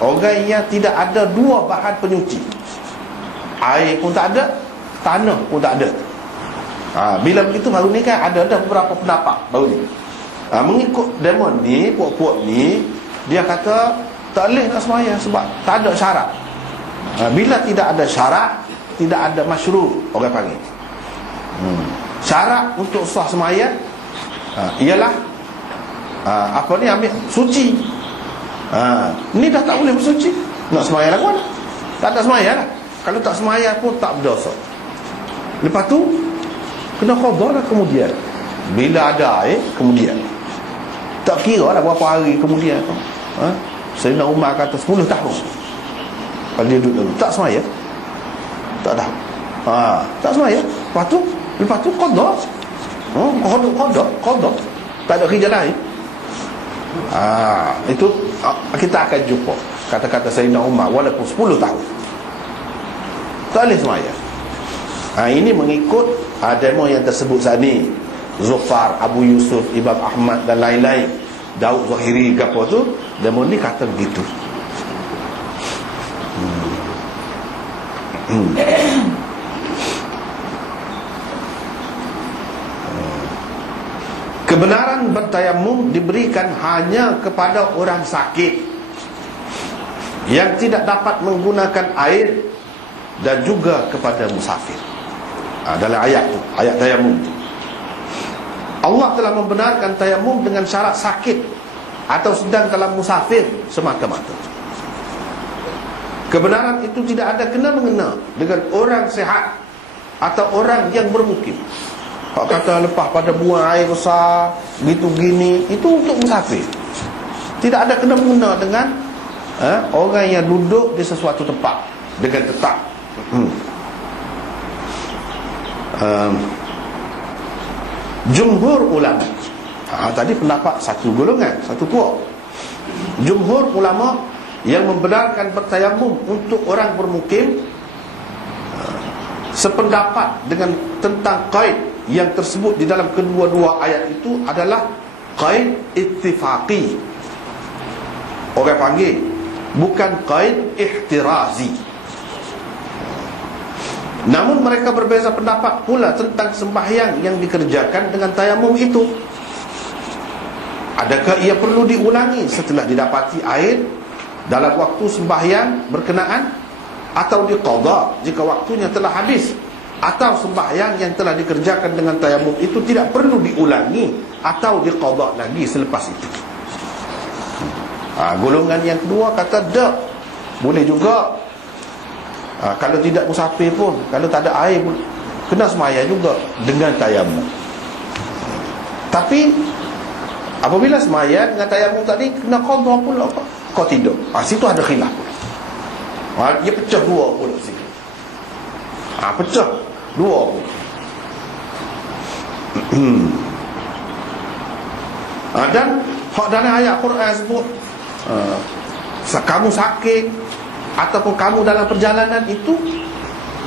Orang yang tidak ada dua bahan penyuci, air pun tak ada, tanah pun tak ada. Bila begitu baru ni kan ada beberapa pendapat baru ni. Mengikut demon ni, puak-puak ni, dia kata tak boleh nak sembahyang sebab tak ada syarat. Bila tidak ada syarat, tidak ada masyru', orang panggil. Syarat untuk sah sembahyang ialah apa ni, ambil suci. Ni dah tak boleh bersuci, nak sembahyang lagu mana? Tak ada sembahyang lah. Kalau tak sembahyang pun tak berdosa. Lepas tu kena qada lah kemudian. Bila ada air kemudian, tak kira lah berapa hari kemudian. Sayyidina Umar kata 10 tahun kalau dia duduk dulu tak sembahyang, tak dah. Tak sembahyang. Lepas tu qada. Qada. Tak ada kerja lain. Itu kita akan jumpa kata-kata Sayyidina Umar walaupun 10 tahun tak boleh sembahyang. Ini mengikut demo yang tersebut saat ni, Zufar, Abu Yusuf, Imam Ahmad dan lain-lain, Daud Zahiri ke apa tu, demo ni kata begitu. Kebenaran bertayamum diberikan hanya kepada orang sakit yang tidak dapat menggunakan air, dan juga kepada musafir. Dalam ayat tu, ayat tayamum tu, Allah telah membenarkan tayamum dengan syarat sakit atau sedang dalam musafir semata-mata. Kebenaran itu tidak ada kena-mengena dengan orang sihat atau orang yang bermukim. Kalau kata lepas pada buang air besar gitu gini, itu untuk musafir. Tidak ada kena-mengena dengan orang yang duduk di sesuatu tempat dengan tetap. Jumhur ulama, tadi pendapat satu golongan, satu kelompok. Jumhur ulama yang membenarkan bertayamum untuk orang bermukim sependapat dengan tentang qaid yang tersebut di dalam kedua-dua ayat itu adalah qaid ittifaqi, orang panggil, bukan qaid ihtirazi. Namun mereka berbeza pendapat pula tentang sembahyang yang dikerjakan dengan tayamum itu. Adakah ia perlu diulangi setelah didapati air dalam waktu sembahyang berkenaan, atau diqadha jika waktunya telah habis, atau sembahyang yang telah dikerjakan dengan tayamum itu tidak perlu diulangi atau diqadha lagi selepas itu. Golongan yang kedua kata tak, boleh juga. Kalau tidak musafir pun, kalau tak ada air pun kena sembahyang juga dengan tayamum. Tapi apabila sembahyang dengan tayamum tadi kena qadha pula apa? Kau tidak. Situ ada khilaf pula. Dia pecah dua pula situ. Pecah dua pula. Dan hak dalam ayat Quran sebut kamu sakit ataupun kamu dalam perjalanan, itu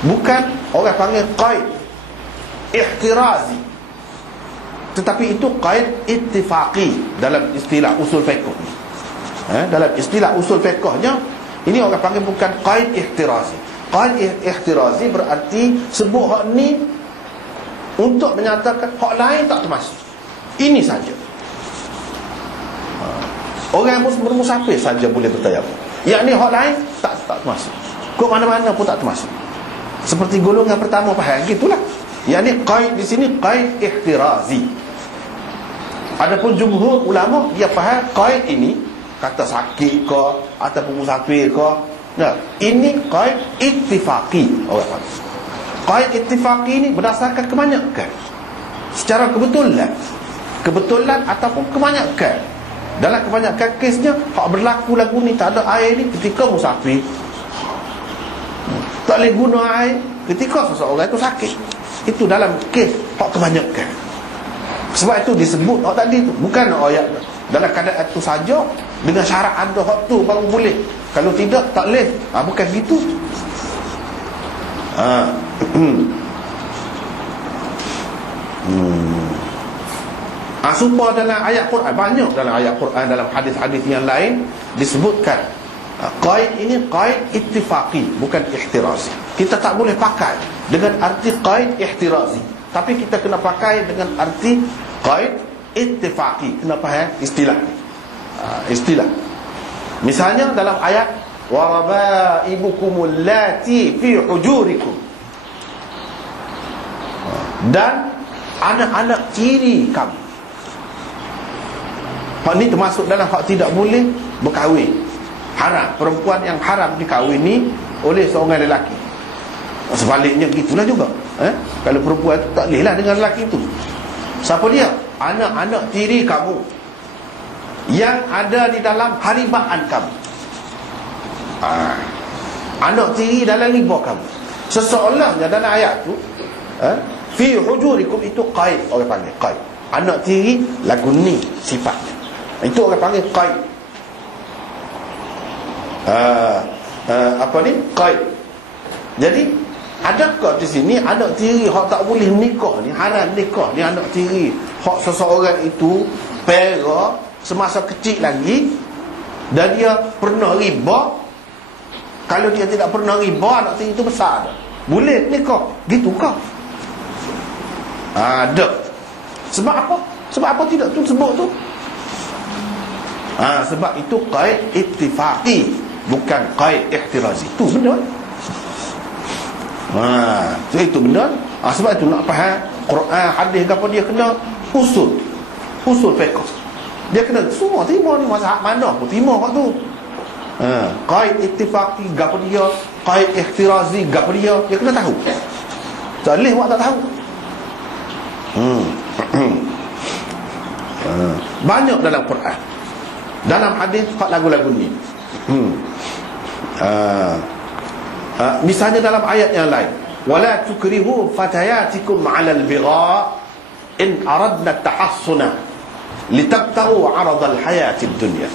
bukan orang panggil qaid ihtirazi, tetapi itu qaid ittifaqi dalam istilah usul fiqh. Dalam istilah usul fiqhnya ini orang panggil bukan qaid ihtirazi. Qaid ihtirazi berarti sebut hak ni untuk menyatakan hak lain tak termasuk. Ini saja. Orang yang bermusafir saja boleh bertayamum. Yang ni hak lain tak termasuk. Kok mana-mana pun tak termasuk. Seperti golongan pertama faham gitulah. Yang ni qaid di sini qaid ihtirazi. Adapun jumhur ulama dia faham qaid ini kata sakit ke ataupun musafir ke. Nah, ini qaid ittifaqi orang panggil. Qaid ittifaqi ini berdasarkan kebanyakan. Secara kebetulan ataupun kebanyakan. Dalam kebanyakan kesnya hak berlaku lagu ni tak ada air ni ketika musafir, tak boleh guna air ketika seseorang itu sakit. Itu dalam kes hak kebanyakan. Sebab itu disebut hak tadi tu, bukan ayat dalam keadaan itu saja dengan syarat ada hak tu baru boleh. Kalau tidak tak boleh. Bukan gitu. Supaya dalam ayat Quran, banyak dalam ayat Quran, dalam hadis-hadis yang lain disebutkan Qaid ini qaid ittifaqi, bukan ihtirazi. Kita tak boleh pakai dengan arti qaid ihtirazi, tapi kita kena pakai dengan arti qaid ittifaqi. Kenapa istilah? Istilah. Misalnya dalam ayat wa rabaibukumul lati fi hujurikum, dan anak-anak tiri kamu. Hak ni termasuk dalam hak tidak boleh berkahwin. Haram, perempuan yang haram dikahwini oleh seorang lelaki. Sebaliknya gitulah juga. Kalau perempuan tu tak bolehlah dengan lelaki itu. Siapa dia? Anak-anak tiri kamu yang ada di dalam haribaan kamu. Anak tiri dalam riba kamu. Seseolahnya dalam ayat tu fi hujurikum, itu qaid, orang panggil qaid. Anak tiri lagu ni sifatnya, itu orang panggil qaid. Apa ni? Qaid. Jadi adakah di sini anak tiri hak tak boleh nikah ni, haram nikah ni anak tiri hak seseorang itu pera semasa kecil lagi dan dia pernah riba? Kalau dia tidak pernah riba, anak tiri itu besar dah, boleh nikah gitu kah? Ada. Sebab apa? Sebab apa tidak tu sebut tu? Sebab itu qaid ittifaqi, bukan qaid ihtirazi. Itu benar. Itu benar. Sebab itu nak faham Quran, hadis apa, dia kena usul fiqh. Dia kena semua terima ni, mazhab mana pun terima kat tu. Qaid ittifaqi gapo dia, qaid ihtirazi gapo dia kena tahu. Tak boleh buat tak tahu. Banyak dalam Quran, dalam hadis hak lagu-lagu ni. Misalnya dalam ayat yang lain, wala tukrihu fatayatikum 'alal bigha in aradna tahassuna litabtaghu 'aradal hayatid dunya.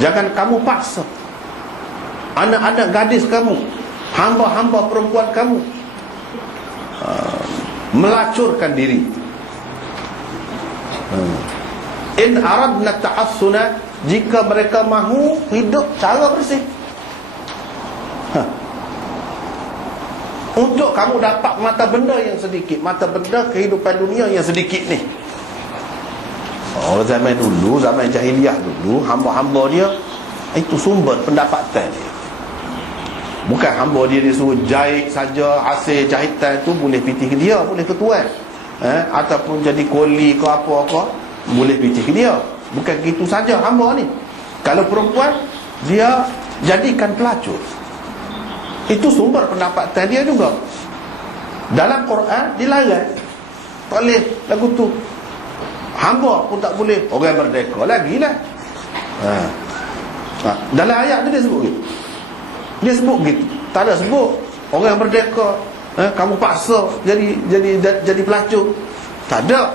Jangan kamu paksa anak-anak gadis kamu, hamba-hamba perempuan kamu melacurkan diri. In aradna tahassuna, jika mereka mahu hidup cara bersih. Untuk kamu dapat mata benda yang sedikit, mata benda kehidupan dunia yang sedikit ni. Zaman dulu, zaman jahiliah dulu, hamba-hamba dia itu sumber pendapatan dia. Bukan hamba dia disuruh jahit saja, hasil jahitan tu boleh pitih ke dia, boleh ke tuan, ataupun jadi koli ke apa ke, boleh pitih ke dia. Bukan gitu saja hamba ni. Kalau perempuan, dia jadikan pelacur. Itu sumber pendapatan dia juga. Dalam Quran dilarang, tak boleh lagu tu. Hamba pun tak boleh, orang merdeka lagilah. Dalam ayat tu dia sebut gitu. Dia sebut gitu. Tak ada sebut orang merdeka, kamu paksa jadi pelacur. Tak ada.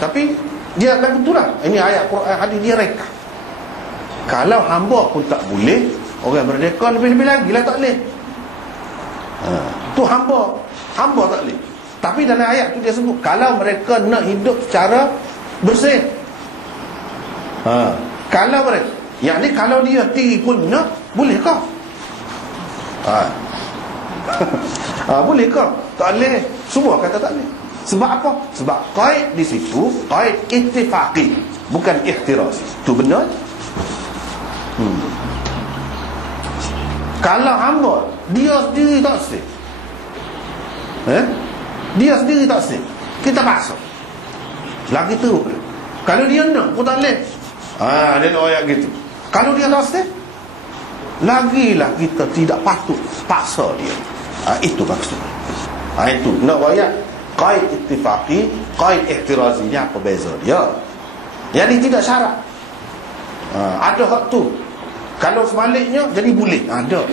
Tapi dia lagu tu lah. Ini ayat Quran, hadis dia reka. Kalau hamba pun tak boleh, orang merdeka lebih-lebih lagi lah tak boleh. Tu hamba tak boleh. Tapi dalam ayat tu dia sebut kalau mereka nak hidup secara bersih. Kalau mereka, yakni kalau dia tiri pun nak, bolehkah? Bolehkah? Tak boleh. Semua kata tak boleh. Sebab apa? Sebab qaid di situ qaid ittifaqi, bukan ihtirazi. Tu benar. Kalau hamba dia sendiri tak sih, dia sendiri tak sih, kita paksa lagi tu. Kalau dia nak pun tak boleh. Dia nak ayat gitu. Kalau dia tak sih, lagilah kita tidak patut paksa dia. Itu maksud. Itu nak ayat qaid ittifaqi, qaid ihtirazi ni apa beza dia? Yang ni tidak syarat. Ada hak tu. Kalau sebaliknya jadi boleh. Ada.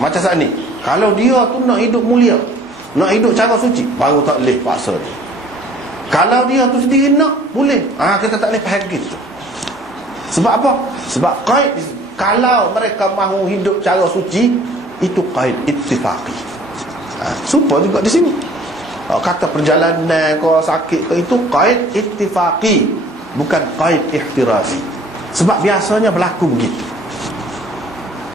Macam saat ni, kalau dia tu nak hidup mulia, nak hidup cara suci, baru tak boleh paksa dia. Kalau dia tu sendiri nak, boleh. Kita tak boleh faham gitu. Sebab apa? Sebab qaid, kalau mereka mahu hidup cara suci, itu qaid ittifaqi. Supaya juga di sini. Kata perjalanan ke sakit ke, itu qaid ittifaqi, bukan qaid ihtirazi. Sebab biasanya berlaku begitu.